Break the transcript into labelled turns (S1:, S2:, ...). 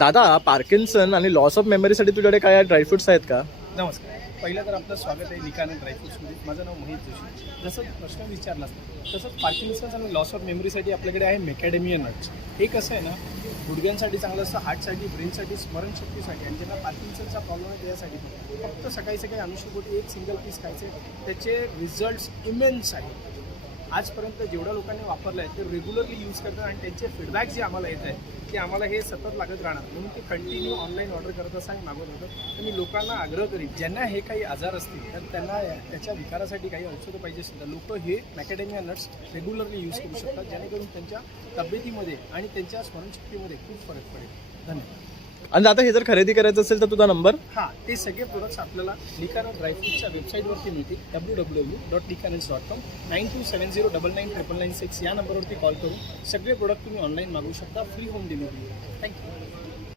S1: दादा पार्किन्सन आणि loss of मेमरीसाठी तुझ्याकडे काय ड्रायफ्रुट्स आहेत का?
S2: नमस्कार. पहिलं तर आपलं स्वागत आहे निकान ड्रायफ्रुट्समध्ये माझं नाव मोहित जोशी. जसं प्रश्न विचारला तसंच पार्किन्सन्स आणि लॉस ऑफ मेमरीसाठी आपल्याकडे आहे मेकॅडेमिया नट्स हे कसं आहे ना गुडघ्यांसाठी चांगलं असतं हार्टसाठी ब्रेनसाठी स्मरणशक्तीसाठी. आणि ज्यांना पार्किन्सनचा प्रॉब्लेम आहे त्यासाठी फक्त सकाळी सकाळी अनुष्यपोटी एक सिंगल पीस खायचे त्याचे रिझल्ट्स इमेन्स आहेत. आजपर्यंत जेवढ्या लोकांनी वापरलं आहे ते रेग्युलरली यूज करतात आणि त्यांचे फीडबॅक जे आम्हाला येत आहेत की आम्हाला हे सतत लागत राहणार. म्हणून ते कंटिन्यू ऑनलाईन ऑर्डर करत असतात मागवत होतं. आणि लोकांना आग्रह करीत ज्यांना हे काही आजार असतील तर त्यांना त्याच्या विकारासाठी काही औषधं पाहिजे असेल तर लोक हे मॅकॅडेमिया नट्स रेग्युलरली यूज करू शकतात जेणेकरून त्यांच्या तब्येतीमध्ये आणि त्यांच्या स्मरणशक्तीमध्ये खूप फरक पडेल. धन्यवाद.
S1: आणि आता हे जर खरेदी करायचं असेल तर तुझा नंबर?
S2: हा ते सगळे प्रोडक्ट्स आपल्याला लिकाना ड्रायफ्रूटच्या वेबसाईटवरती मिळतील W W W dot Likanans dot com nine two seven zero double nine triple nine six या नंबरवरती कॉल करून सगळे प्रोडक्ट तुम्ही ऑनलाईन मागवू शकता फ्री होम डिलिव्हरी थँक्यू